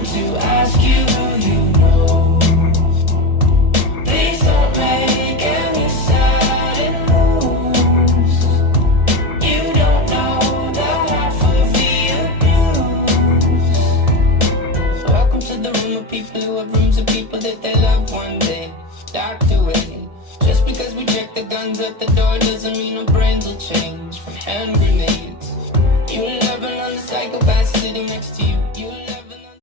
time to ask you who you know. Please don't make any sudden moves. You don't know the half of the abuse. Welcome to the room of people who have rooms of people that they love one day docked away. Just because we check the guns at the door doesn't mean our brains will change from hand grenades. You never know the psychopath sitting next to you.